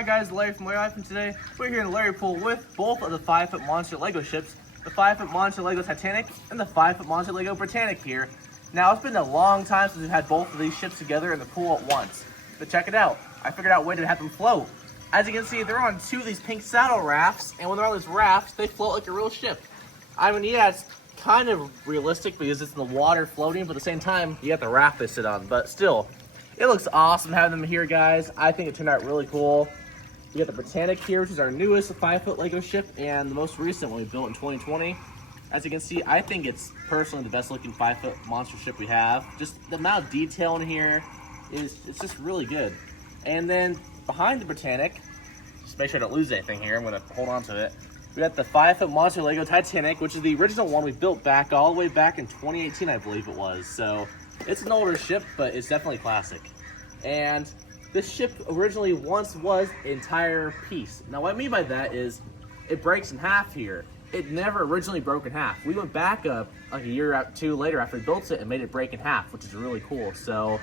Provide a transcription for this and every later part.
Hi guys, Larry from Maritime. Today we're here in the Larry pool with both of the 5-foot monster Lego ships, the 5-foot monster Lego Titanic and the 5-foot monster Lego Britannic here. Now it's been a long time since we've had both of these ships together in the pool at once, but check it out. I figured out a way to have them float. As you can see, they're on two of these pink saddle rafts, and when they're on these rafts, they float like a real ship. I mean, yeah, it's kind of realistic because it's in the water floating, but at the same time, you got the raft they sit on, but still, it looks awesome having them here, guys. I think it turned out really cool. We got the Britannic here, which is our newest 5-foot Lego ship and the most recent one we built in 2020. As you can see, I think it's personally the best looking 5-foot monster ship we have. Just the amount of detail in here it's just really good. And then behind the Britannic, just make sure I don't lose anything here. I'm gonna hold on to it. We got the 5-foot monster Lego Titanic, which is the original one we built back all the way back in 2018, I believe it was. So it's an older ship, but it's definitely classic. And this ship originally once was an entire piece. Now what I mean by that is it breaks in half here. It never originally broke in half. We went back up like a year or two later after we built it and made it break in half, which is really cool. So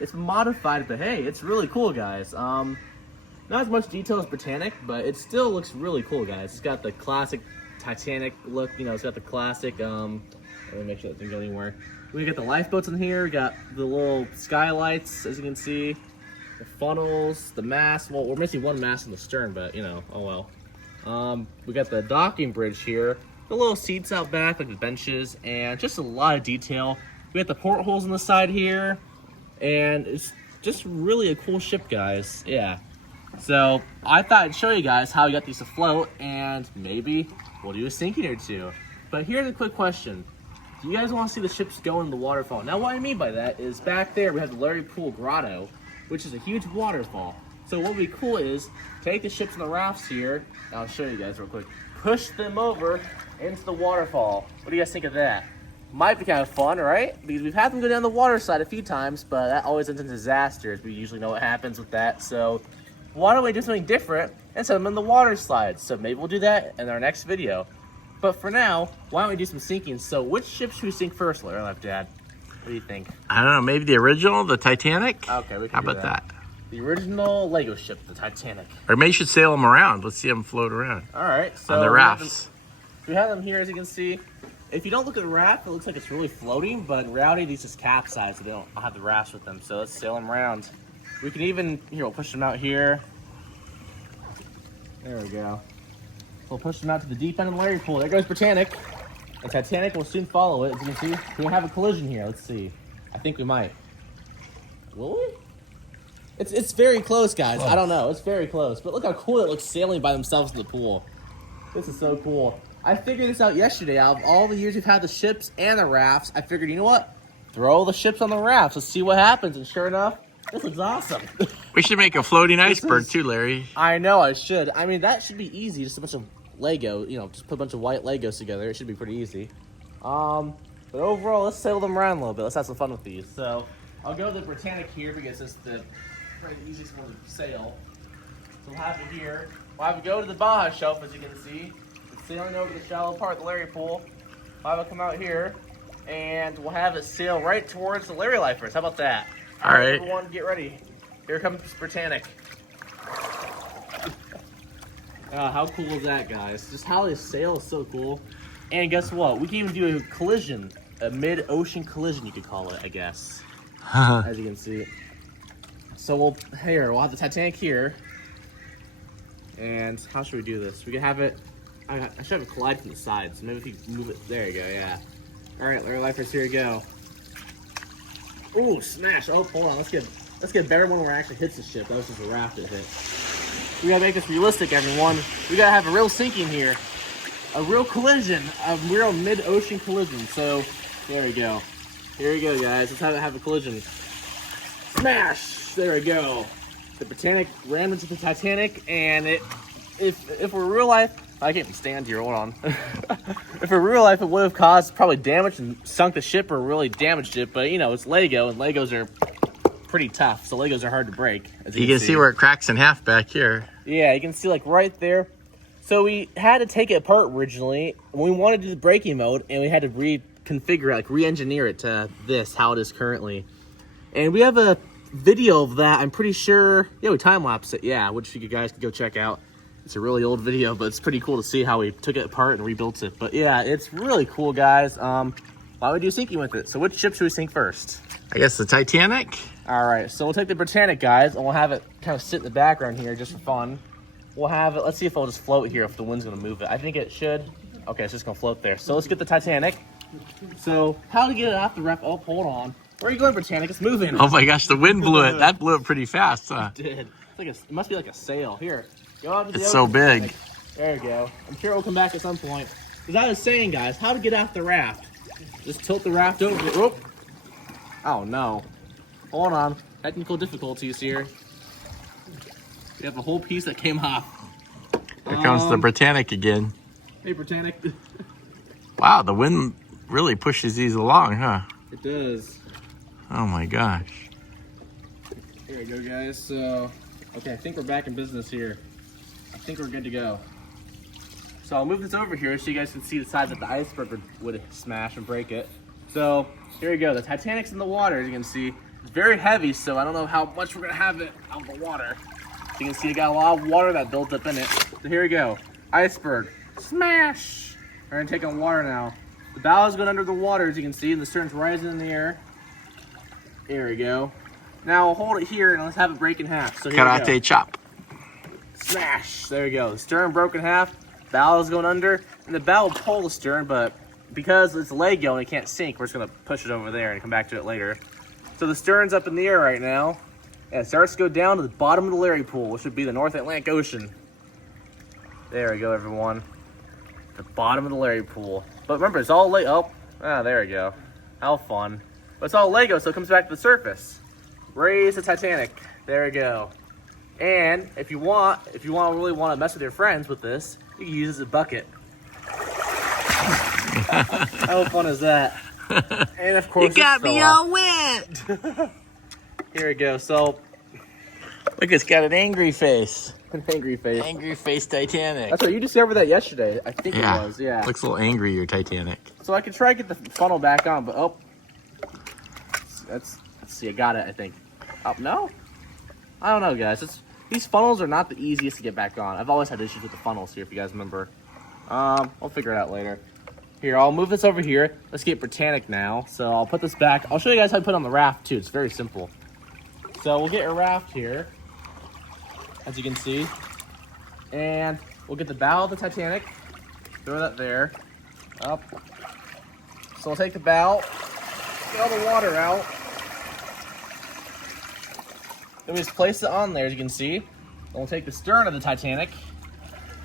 it's modified, but hey, it's really cool, guys. Not as much detail as Britannic, but it still looks really cool, guys. It's got the classic Titanic look, you know, it's got the classic, let me make sure that didn't go anywhere. We got the lifeboats in here, we got the little skylights, as you can see. The funnels, the mast. Well, we're missing one mast in the stern, but you know, oh well. We got the docking bridge here, the little seats out back, like the benches, and just a lot of detail. We got the portholes on the side here, and it's just really a cool ship, guys. Yeah. So I thought I'd show you guys how we got these to float, and maybe we'll do a sinking or two. But here's a quick question. Do you guys want to see the ships go in the waterfall? Now what I mean by that is back there we have the Larry Pool Grotto, which is a huge waterfall. So what would be cool is take the ships and the rafts here, I'll show you guys real quick, push them over into the waterfall. What do you guys think of that? Might be kind of fun, right? Because we've had them go down the water slide a few times, but that always ends in disasters. We usually know what happens with that. So why don't we do something different and set them in the water slide? So maybe we'll do that in our next video. But for now, why don't we do some sinking? So which ship should we sink first, Larry Life Dad? What do you think? I don't know, maybe the original, the Titanic? Okay, we can How do about that? The original Lego ship, the Titanic. Or maybe you should sail them around. Let's see them float around. All right. So on the rafts. We have them here, as you can see. If you don't look at the raft, it looks like it's really floating, but in reality, these just capsize, so they don't have the rafts with them. So let's sail them around. We can even, here, we'll push them out here. There we go. We'll push them out to the deep end of the Larry Pool. There goes Britannic. The Titanic will soon follow it, as you can see. We have a collision here. Let's see. I think we might. Will we? It's very close, guys. I don't know. It's very close. But look how cool it looks sailing by themselves in the pool. This is so cool. I figured this out yesterday. Out of all the years we've had the ships and the rafts, I figured, you know what? Throw the ships on the rafts. Let's see what happens. And sure enough, this looks awesome. We should make a floating iceberg too, Larry. I know, I should. I mean, that should be easy. Just a bunch of Lego, you know, just put a bunch of white Legos together. It should be pretty easy. But overall, let's sail them around a little bit. Let's have some fun with these. So I'll go to the Britannic here because it's the easiest one to sail. So we'll have it here. We'll have it go to the Baja shelf, as you can see. It's sailing over the shallow part of the Larry Pool. We'll have it come out here, and we'll have it sail right towards the Larry Lifers. How about that? All right. Everyone, get ready. Here comes Britannic. How cool is that, guys? Just how they sail is so cool. And guess what? We can even do a collision, a mid-ocean collision, you could call it, I guess. As you can see. So we'll have the Titanic here. And how should we do this? We can have it. I should have it collide from the sides. So maybe if you move it, there you go. Yeah. All right, Larry Lifers, here you go. Ooh, smash! Oh, hold on. Let's get a better one where it actually hits the ship. That was just a raft that hit. We gotta make this realistic, everyone. We gotta have a real sinking here. A real collision. A real mid-ocean collision. So, there we go. Here we go, guys. Let's have a collision. Smash! There we go. The Britannic rammed into the Titanic, and if we're real life, I can't even stand here, hold on. If in real life, it would have caused probably damage and sunk the ship or really damaged it, but you know, it's Lego, and Legos are pretty tough, so Legos are hard to break. As you can see where it cracks in half back here. Yeah, you can see like right there. So we had to take it apart originally. We wanted to do the breaking mode, and we had to reconfigure it, like re-engineer it to this, how it is currently. And we have a video of that. I'm pretty sure, yeah, we time-lapsed it, yeah, which you guys can go check out. It's a really old video, but it's pretty cool to see how we took it apart and rebuilt it. But yeah, it's really cool, guys. Why would we do sinking with it? So which ship should we sink first? I guess the Titanic. All right, so we'll take the Britannic, guys, and we'll have it kind of sit in the background here just for fun. We'll have it, let's see if it'll just float here, if the wind's gonna move it. I think it should. Okay, it's just gonna float there. So let's get the Titanic. So how to get it off the raft? Oh, hold on. Where are you going, Britannic? It's moving. Oh my gosh, the wind blew it. That blew it pretty fast, huh? It did. It's like it must be like a sail. Here, go out to the It's so ocean, big. Britannic. There you go. I'm sure we'll come back at some point. As I was saying, guys, how to get off the raft. Just tilt the raft over. Whoop. Oh, no. Hold on. Technical difficulties here. We have a whole piece that came off. Here comes the Britannic again. Hey, Britannic. Wow, the wind really pushes these along, huh? It does. Oh my gosh. Here we go, guys. So, okay, I think we're back in business here. I think we're good to go. So I'll move this over here so you guys can see the side that the iceberg would smash and break it. So here we go. The Titanic's in the water, as you can see. It's very heavy, so I don't know how much we're gonna have it out of the water. You can see it got a lot of water that built up in it. So here we go. Iceberg. Smash! We're gonna take on water now. The bow is going under the water, as you can see, and the stern's rising in the air. There we go. Now we'll hold it here and let's have it break in half. So here we go. Karate chop. Smash! There we go. The stern broke in half. Bow is going under, and the bow will pull the stern, but because it's Lego and it can't sink, we're just gonna push it over there and come back to it later. So the stern's up in the air right now, and it starts to go down to the bottom of the Larry Pool, which would be the North Atlantic Ocean. There we go, everyone. The bottom of the Larry Pool. But remember, it's all Lego. There we go. How fun. But it's all Lego, so it comes back to the surface. Raise the Titanic. There we go. And if you really want to mess with your friends with this, you can use it as a bucket. How fun is that? And of course, You got me all wet. Here we go. So, Look, it's got an angry face. an angry face. Angry face Titanic. That's right. You discovered that yesterday. I think it was. Yeah. Looks a little angry, your Titanic. So I can try to get the funnel back on, but let's see. I got it. I think. Oh no. I don't know, guys. These funnels are not the easiest to get back on. I've always had issues with the funnels here, if you guys remember. I'll figure it out later. Here, I'll move this over here. Let's get Britannic now. So I'll put this back. I'll show you guys how to put it on the raft, too. It's very simple. So we'll get a raft here, as you can see. And we'll get the bow of the Titanic. Throw that there. Up. So we'll take the bow. Get all the water out. Then we just place it on there, as you can see. And we'll take the stern of the Titanic,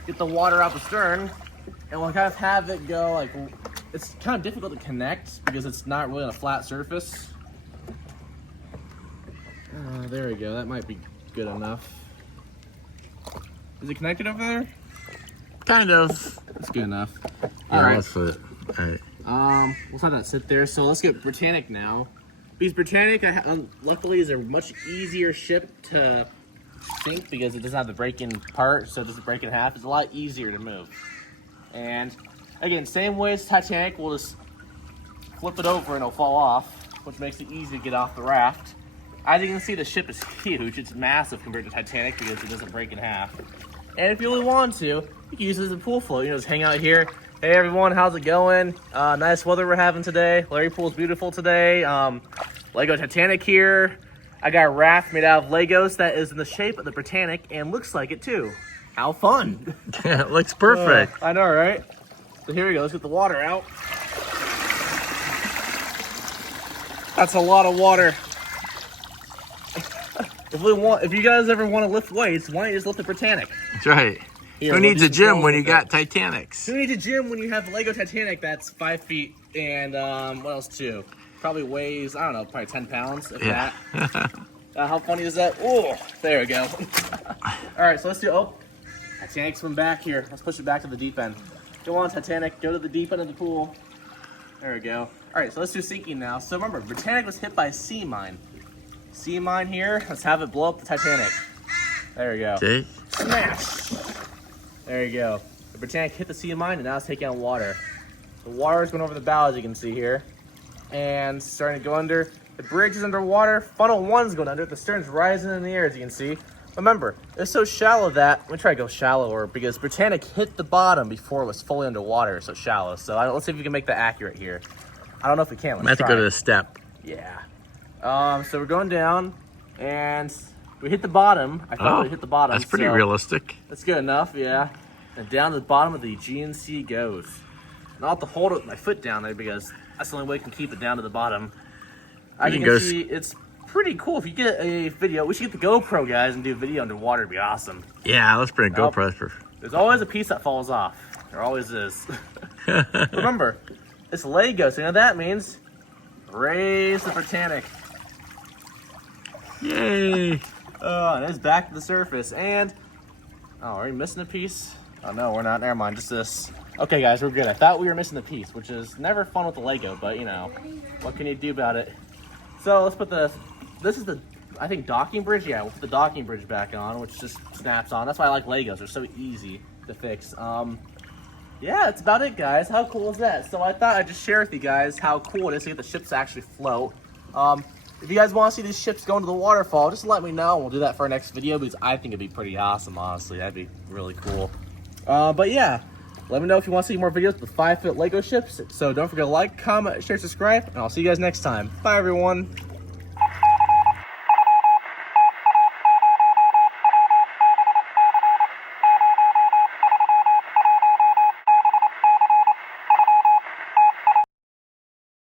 get the water out the stern, and we'll kind of have it go like, it's kind of difficult to connect because it's not really on a flat surface. There we go, that might be good enough. Is it connected over there? Kind of. That's good enough. Yeah, Alright. let's put it. All right. Let's have that sit there. So let's get Britannic now. Because Britannic, luckily, is a much easier ship to sink because it doesn't have the break-in part, so it doesn't break in half. It's a lot easier to move. And again, same way as Titanic, we'll just flip it over and it'll fall off, which makes it easy to get off the raft. As you can see, the ship is huge. It's massive compared to Titanic because it doesn't break in half. And if you really want to, you can use it as a pool float. You know, just hang out here. Hey everyone, how's it going? Nice weather we're having today. Larry Pool's beautiful today. Lego Titanic here. I got a raft made out of Legos that is in the shape of the Britannic and looks like it too. How fun! Yeah, it looks perfect. I know, right? So here we go. Let's get the water out. That's a lot of water. If you guys ever want to lift weights, why don't you just lift the Britannic? That's right. Here, Who we'll needs do a some gym curls when you with got it. Titanics? Who needs a gym when you have Lego Titanic that's 5 feet and what else too? Probably weighs, I don't know, probably 10 pounds, if Yeah. that. How funny is that? Oh, there we go. All right, so let's do, Titanic swim back here. Let's push it back to the deep end. Go on, Titanic, go to the deep end of the pool. There we go. All right, so let's do sinking now. So remember, Britannic was hit by a sea mine. Sea mine here, let's have it blow up the Titanic. There we go. Okay. Smash! There you go. The Britannic hit the sea mine and now it's taking on water. The water is going over the bow, as you can see here. And starting to go under. The bridge is underwater. Funnel 1's going under. The stern's rising in the air, as you can see. Remember, it's so shallow that, let me try to go shallower, because Britannic hit the bottom before it was fully underwater, so shallow. So let's see if we can make that accurate here. I don't know if we can. I have to go to the step. Yeah. So we're going down, and we hit the bottom. I thought we hit the bottom. That's pretty realistic. That's good enough, yeah. And down to the bottom of the GNC goes. And I'll have to hold it with my foot down there because that's the only way I can keep it down to the bottom. As you can see, it's pretty cool. If you get a video, we should get the GoPro, guys, and do a video underwater. It'd be awesome. Yeah, let's bring a GoPro. There's always a piece that falls off. There always is. Remember, it's Lego, so you know what that means? Raise the Britannic. Yay! And it's back to the surface. And, are we missing a piece? Oh, no, we're not. Never mind, just this. Okay, guys, we're good. I thought we were missing the piece, which is never fun with the Lego, but, you know, what can you do about it? So let's put this is the, I think, docking bridge. Yeah, we'll put the docking bridge back on, which just snaps on. That's why I like Legos. They're so easy to fix. Yeah, that's about it, guys. How cool is that? So I thought I'd just share with you guys how cool it is to get the ships to actually float. If you guys want to see these ships go into the waterfall, just let me know. We'll do that for our next video because I think it'd be pretty awesome, honestly. That'd be really cool. But yeah, let me know if you want to see more videos with the 5-foot Lego ships. So don't forget to like, comment, share, subscribe, and I'll see you guys next time. Bye, everyone.